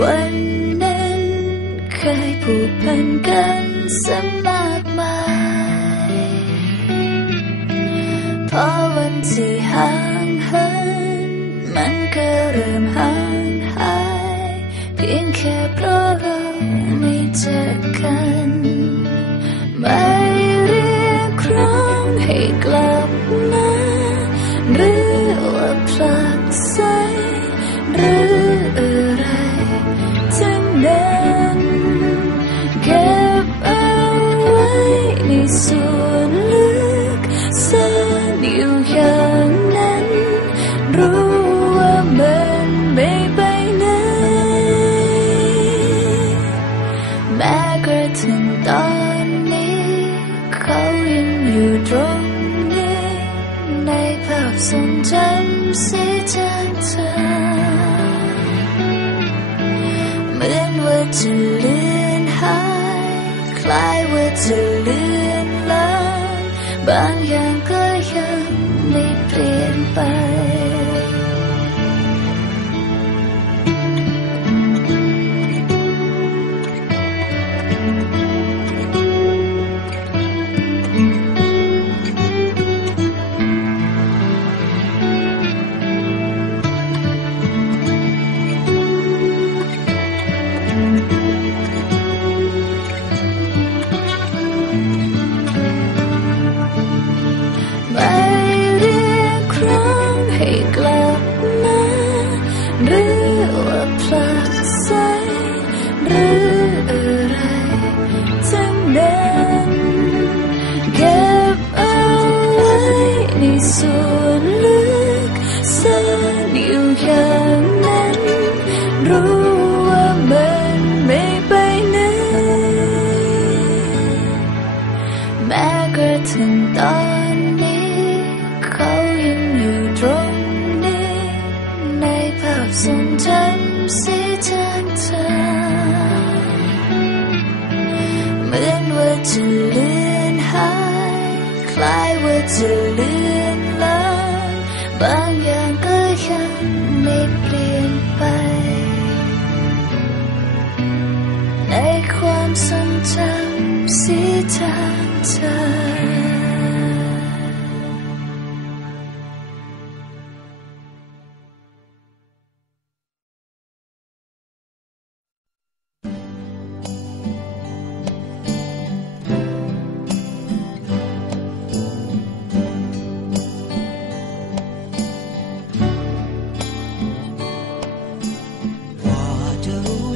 วันนั้นเคยผูกพันกันสมากมายพอวันที่ห่างเหินมันก็เริ่มห่างหาย เพียงแค่เพราะเราไม่เจอ ในภาพทรงจำสีจางเธอเหมือนว่าจะเลือนหายคล้ายว่าจะเลือนลางบางอย่างก็ยัง กลับมาหรือว่าผลักไสหรืออะไรทั้งนั้นเก็บเอาไว้ในส่วนลึกซ่อนอยู่อย่างนั้นรู้ว่ามันไม่ไปไหนแม้กระทั่งตอน อนว่าจะ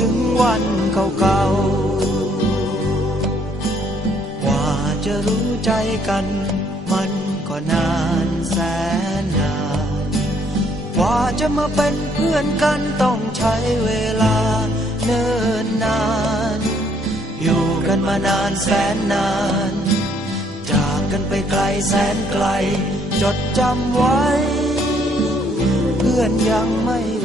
ถึงวันเก่าๆ กว่าจะรู้ใจกัน มันก็นานแสนนาน กว่าจะมาเป็นเพื่อนกันต้องใช้เวลาเนิ่นนาน อยู่กันมานานแสนนาน จากกันไปไกลแสนไกล จดจำไว้ เพื่อนยังไม่